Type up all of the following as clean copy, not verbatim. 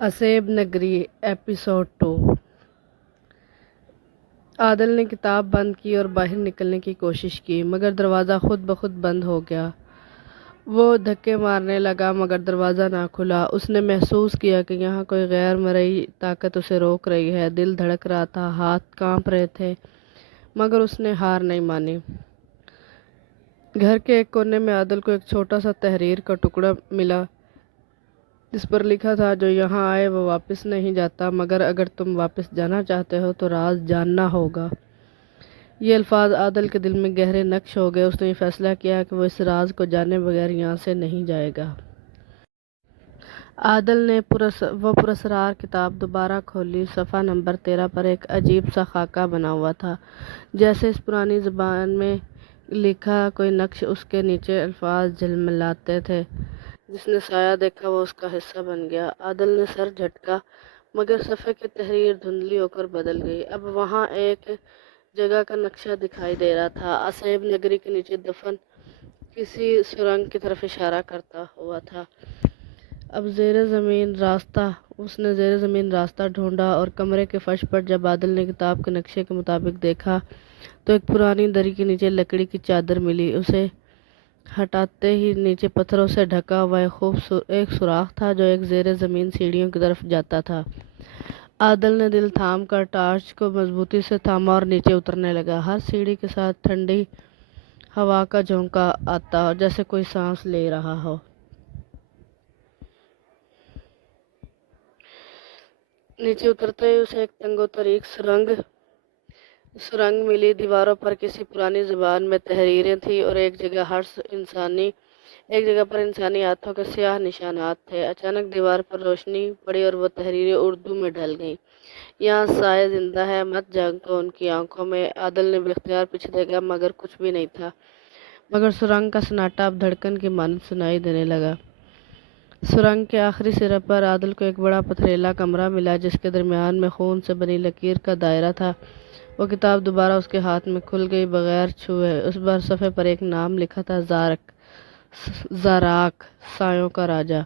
اسیب نگری ایپیسوڈ 2۔ عادل نے کتاب بند کی اور باہر نکلنے کی کوشش کی، مگر دروازہ خود بخود بند ہو گیا۔ وہ دھکے مارنے لگا مگر دروازہ نہ کھلا۔ اس نے محسوس کیا کہ یہاں کوئی غیر مرئی طاقت اسے روک رہی ہے۔ دل دھڑک رہا تھا، ہاتھ کانپ رہے تھے، مگر اس نے ہار نہیں مانی۔ گھر کے ایک کونے میں عادل کو ایک چھوٹا سا تحریر کا ٹکڑا ملا، جس پر لکھا تھا، جو یہاں آئے وہ واپس نہیں جاتا، مگر اگر تم واپس جانا چاہتے ہو تو راز جاننا ہوگا۔ یہ الفاظ عادل کے دل میں گہرے نقش ہو گئے۔ اس نے یہ فیصلہ کیا کہ وہ اس راز کو جانے بغیر یہاں سے نہیں جائے گا۔ عادل نے وہ پراسرار کتاب دوبارہ کھولی۔ صفحہ نمبر 13 پر ایک عجیب سا خاکہ بنا ہوا تھا، جیسے اس پرانی زبان میں لکھا کوئی نقش اس کے نیچے الفاظ جھلملاتے تھے۔ جس نے سایہ دیکھا وہ اس کا حصہ بن گیا۔ عادل نے سر جھٹکا، مگر صفحے کی تحریر دھندلی ہو کر بدل گئی۔ اب وہاں ایک جگہ کا نقشہ دکھائی دے رہا تھا، اسیب نگری کے نیچے دفن کسی سرنگ کی طرف اشارہ کرتا ہوا تھا۔ اب اس نے زیر زمین راستہ ڈھونڈا اور کمرے کے فرش پر جب عادل نے کتاب کے نقشے کے مطابق دیکھا تو ایک پرانی دری کے نیچے لکڑی کی چادر ملی۔ اسے ہٹاتے ہی نیچے پتھروں سے ڈھکا ہوا ایک سوراخ تھا جو ایک زیر زمین سیڑھیوں کی طرف جاتا تھا۔ عادل نے دل تھام کر ٹارچ کو مضبوطی سے تھاما اور نیچے اترنے لگا۔ ہر سیڑھی کے ساتھ ٹھنڈی ہوا کا جھونکا آتا، جیسے کوئی سانس لے رہا ہو۔ نیچے اترتے ہی اسے ایک تنگ و تاریک سرنگ ملی۔ دیواروں پر کسی پرانی زبان میں تحریریں تھیں اور ایک جگہ پر انسانی ہاتھوں کے سیاہ نشانات تھے۔ اچانک دیوار پر روشنی پڑی اور وہ تحریریں اردو میں ڈھل گئیں۔ یہاں سائے زندہ ہے، مت جھانکو ان کی آنکھوں میں۔ عادل نے باختیار پیچھے دیکھا مگر کچھ بھی نہیں تھا، مگر سرنگ کا سناٹا اب دھڑکن کی مانند سنائی دینے لگا۔ سرنگ کے آخری سرے پر عادل کو ایک بڑا پتھریلا کمرہ ملا، جس کے درمیان میں خون سے بنی لکیر کا دائرہ تھا۔ وہ کتاب دوبارہ اس کے ہاتھ میں کھل گئی بغیر چھوئے۔ اس بار صفحے پر ایک نام لکھا تھا، زاراک، سایوں کا راجا۔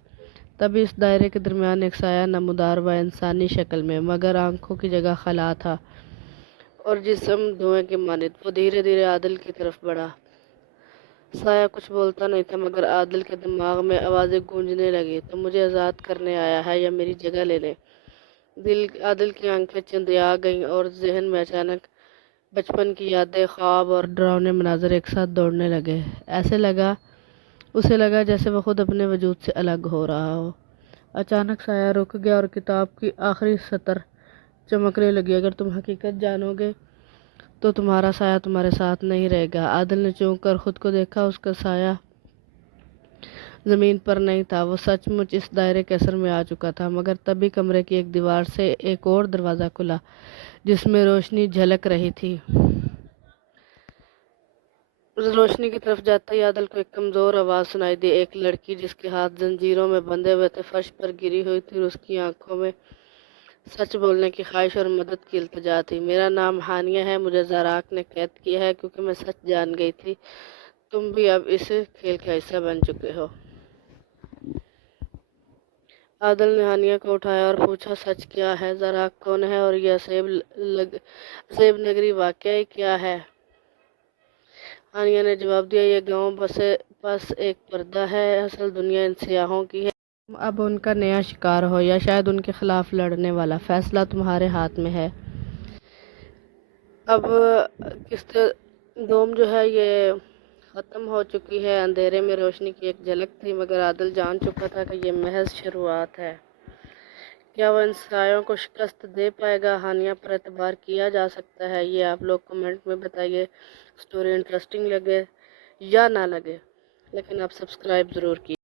تبھی اس دائرے کے درمیان ایک سایہ نمودار و انسانی شکل میں، مگر آنکھوں کی جگہ خلا تھا اور جسم دھوئیں کی مانند۔ وہ دھیرے دھیرے عادل کی طرف بڑھا۔ سایہ کچھ بولتا نہیں تھا، مگر عادل کے دماغ میں آوازیں گونجنے لگیں، تو مجھے آزاد کرنے آیا ہے یا میری جگہ لینے؟ عادل کی آنکھیں چندیا گئیں اور ذہن میں اچانک بچپن کی یادیں، خواب اور ڈراؤنے مناظر ایک ساتھ دوڑنے لگے۔ اسے لگا جیسے وہ خود اپنے وجود سے الگ ہو رہا ہو۔ اچانک سایہ رک گیا اور کتاب کی آخری سطر چمکنے لگی، اگر تم حقیقت جانو گے تو تمہارا سایہ تمہارے ساتھ نہیں رہے گا۔ عادل نے چونک کر خود کو دیکھا، اس کا سایہ زمین پر نہیں تھا، وہ سچ مچ اس دائرے کے اثر میں آ چکا تھا۔ مگر تبھی کمرے کی ایک دیوار سے ایک اور دروازہ کھلا، جس میں روشنی جھلک رہی تھی۔ اس روشنی کی طرف جاتے ہی عادل کو ایک کمزور آواز سنائی دی۔ ایک لڑکی جس کے ہاتھ زنجیروں میں بندھے ہوئے تھے فرش پر گری ہوئی تھی اور اس کی آنکھوں میں سچ بولنے کی خواہش اور مدد کی التجا تھی۔ میرا نام ہانیہ ہے، مجھے زاراک نے قید کیا ہے کیونکہ میں سچ جان گئی تھی۔ تم بھی اب اس کھیل کا حصہ بن چکے ہو۔ عادل نے ہانیہ کو اٹھایا اور پوچھا، سچ کیا ہے؟ زاراک کون ہے اور یہ اسیب نگری واقعی کیا ہے؟ ہانیہ نے جواب دیا، یہ گاؤں بس ایک پردہ ہے، اصل دنیا ان سیاحوں کی ہے۔ تم اب ان کا نیا شکار ہو یا شاید ان کے خلاف لڑنے والا، فیصلہ تمہارے ہاتھ میں ہے۔ اب قسط دوم جو ہے یہ ختم ہو چکی ہے۔ اندھیرے میں روشنی کی ایک جھلک تھی، مگر عادل جان چکا تھا کہ یہ محض شروعات ہے۔ کیا وہ ان سایوں کو شکست دے پائے گا؟ ہانیہ پر اعتبار کیا جا سکتا ہے؟ یہ آپ لوگ کمنٹ میں بتائیے۔ سٹوری انٹرسٹنگ لگے یا نہ لگے، لیکن آپ سبسکرائب ضرور کیجیے۔